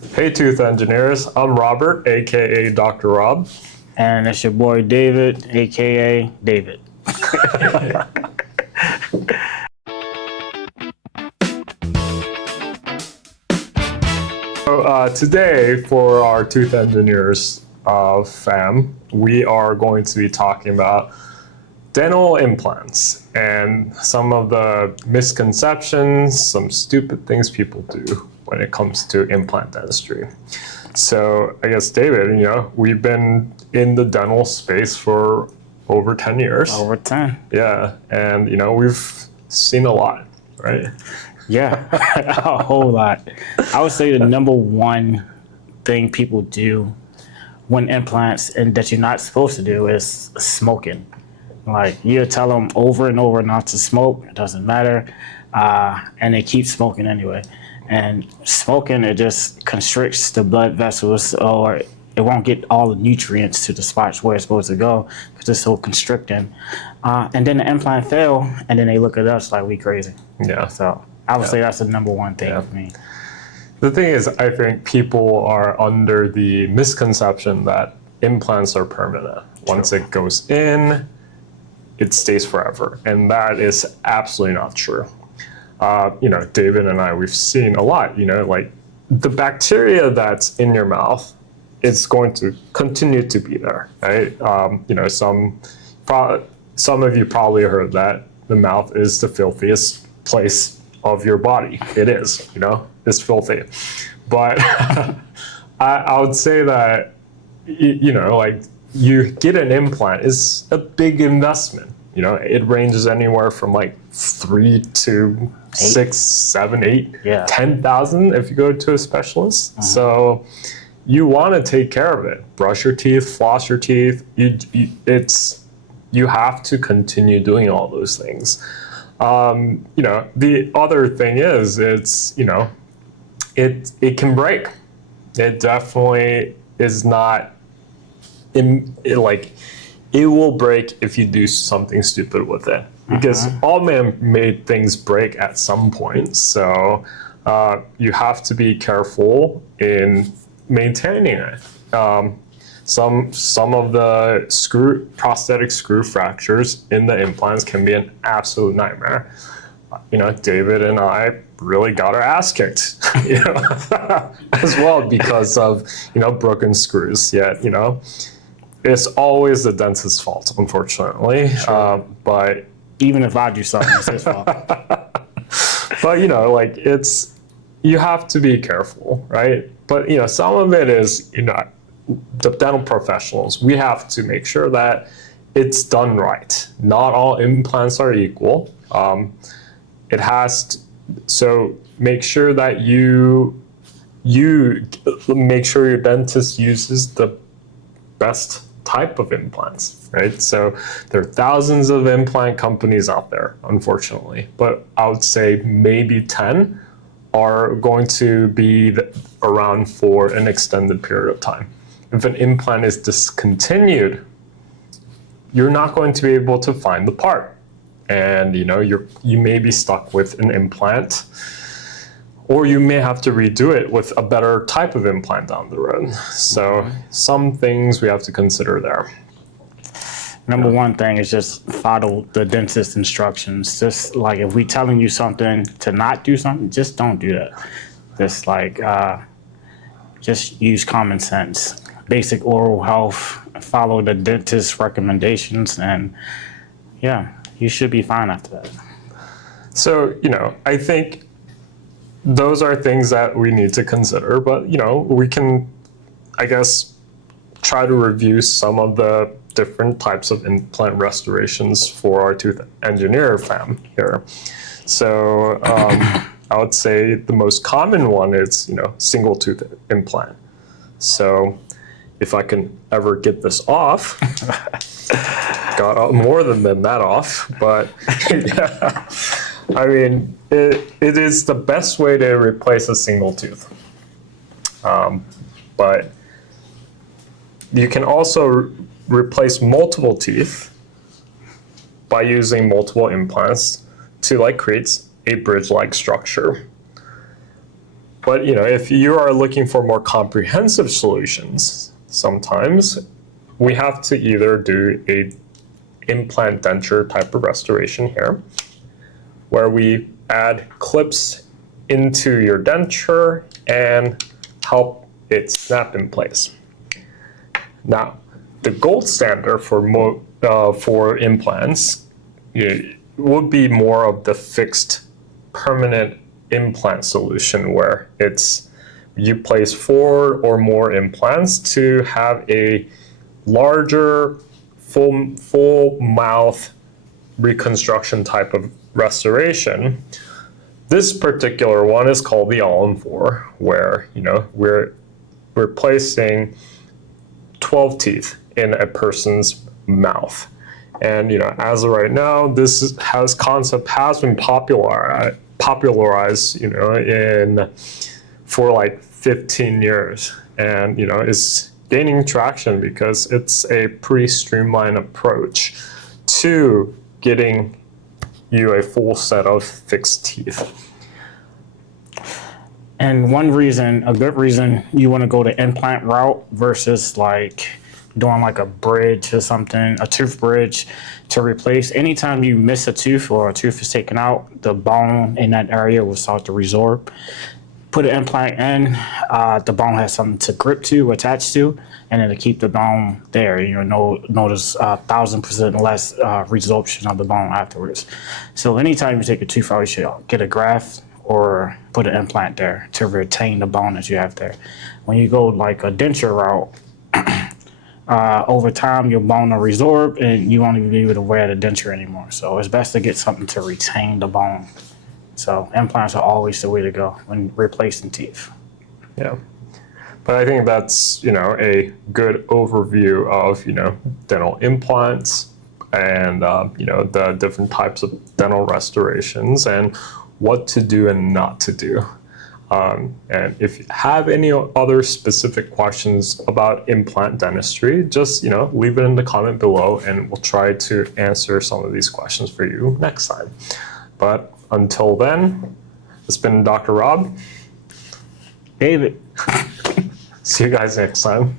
Hey, Tooth Engineers. I'm Robert, aka Dr. Rob. And it's your boy David, aka David. So today, for our Tooth Engineers fam, we are going to be talking about dental implants and some of the misconceptions, some stupid things people do when it comes to implant dentistry. So I guess, David, we've been in the dental space for over 10 years. Over 10. Yeah, and we've seen a lot, right? Yeah, a whole lot. I would say the number one thing people do when implants and that you're not supposed to do is smoking. Like, you tell them over and over not to smoke, it doesn't matter, and they keep smoking anyway. And smoking, it just constricts the blood vessels, or it won't get all the nutrients to the spots where it's supposed to go because it's so constricting. And then the implant fail, and then they look at us like we crazy. Yeah. So I would say that's the number one thing for me. The thing is, I think people are under the misconception that implants are permanent. Once it goes in, it stays forever. And that is absolutely not true. David and I, we've seen a lot, like the bacteria that's in your mouth is going to continue to be there, right? Some of you probably heard that the mouth is the filthiest place of your body. It is, it's filthy. But I would say that, like you get an implant is a big investment. It ranges anywhere from like 3 to 6, 7, 8, 10,000 if you go to a specialist. So you want to take care of it. Brush your teeth, floss your teeth. You have to continue doing all those things. The other thing is it can break. It definitely is not it will break if you do something stupid with it, because all man-made things break at some point. So you have to be careful in maintaining it. Some of the prosthetic screw fractures in the implants can be an absolute nightmare. David and I really got our ass kicked, as well because of broken screws. Yet, it's always the dentist's fault, unfortunately. Sure. But even if I do something, it's his fault. But you have to be careful, right? But some of it is the dental professionals. We have to make sure that it's done right. Not all implants are equal. It has to, so make sure that you make sure your dentist uses the best type of implants, right? So there are thousands of implant companies out there, unfortunately, but I would say maybe 10 are going to be around for an extended period of time. If an implant is discontinued, you're not going to be able to find the part, and you may be stuck with an implant, or you may have to redo it with a better type of implant down the road. So some things we have to consider there. Number one thing is just follow the dentist instructions. Just like if we telling you something to not do something, just don't do that. Just use common sense. Basic oral health, follow the dentist's recommendations, and you should be fine after that. So, I think those are things that we need to consider, but we can, I guess, try to review some of the different types of implant restorations for our tooth engineer fam here. So I would say the most common one is single tooth implant. So if I can ever get this off, got more than that off, but yeah. I mean, it is the best way to replace a single tooth. But you can also replace multiple teeth by using multiple implants to create a bridge-like structure. But if you are looking for more comprehensive solutions, sometimes we have to either do a implant denture type of restoration here, where we add clips into your denture and help it snap in place. Now, the gold standard for implants would be more of the fixed permanent implant solution, where you place 4 or more implants to have a larger full mouth reconstruction type of restoration. This particular one is called the all-in-4, where we're replacing 12 teeth in a person's mouth. And as of right now, this concept has been popularized for like 15 years, and is gaining traction because it's a pretty streamlined approach to getting you a full set of fixed teeth. And a good reason you want to go the implant route versus like doing like a bridge or something, a tooth bridge to replace. Anytime you miss a tooth or a tooth is taken out, the bone in that area will start to resorb. Put an implant in, the bone has something to grip to, attach to, and it'll keep the bone there. Notice 1,000% less resorption of the bone afterwards. So anytime you take a tooth out, you should get a graft or put an implant there to retain the bone that you have there. When you go like a denture route, over time your bone will resorb and you won't even be able to wear the denture anymore. So it's best to get something to retain the bone. So implants are always the way to go when replacing teeth. Yeah. But I think that's, a good overview of, dental implants and, the different types of dental restorations and what to do and not to do. And if you have any other specific questions about implant dentistry, just, leave it in the comment below and we'll try to answer some of these questions for you next time. But until then, it's been Dr. Rob. David. See you guys next time.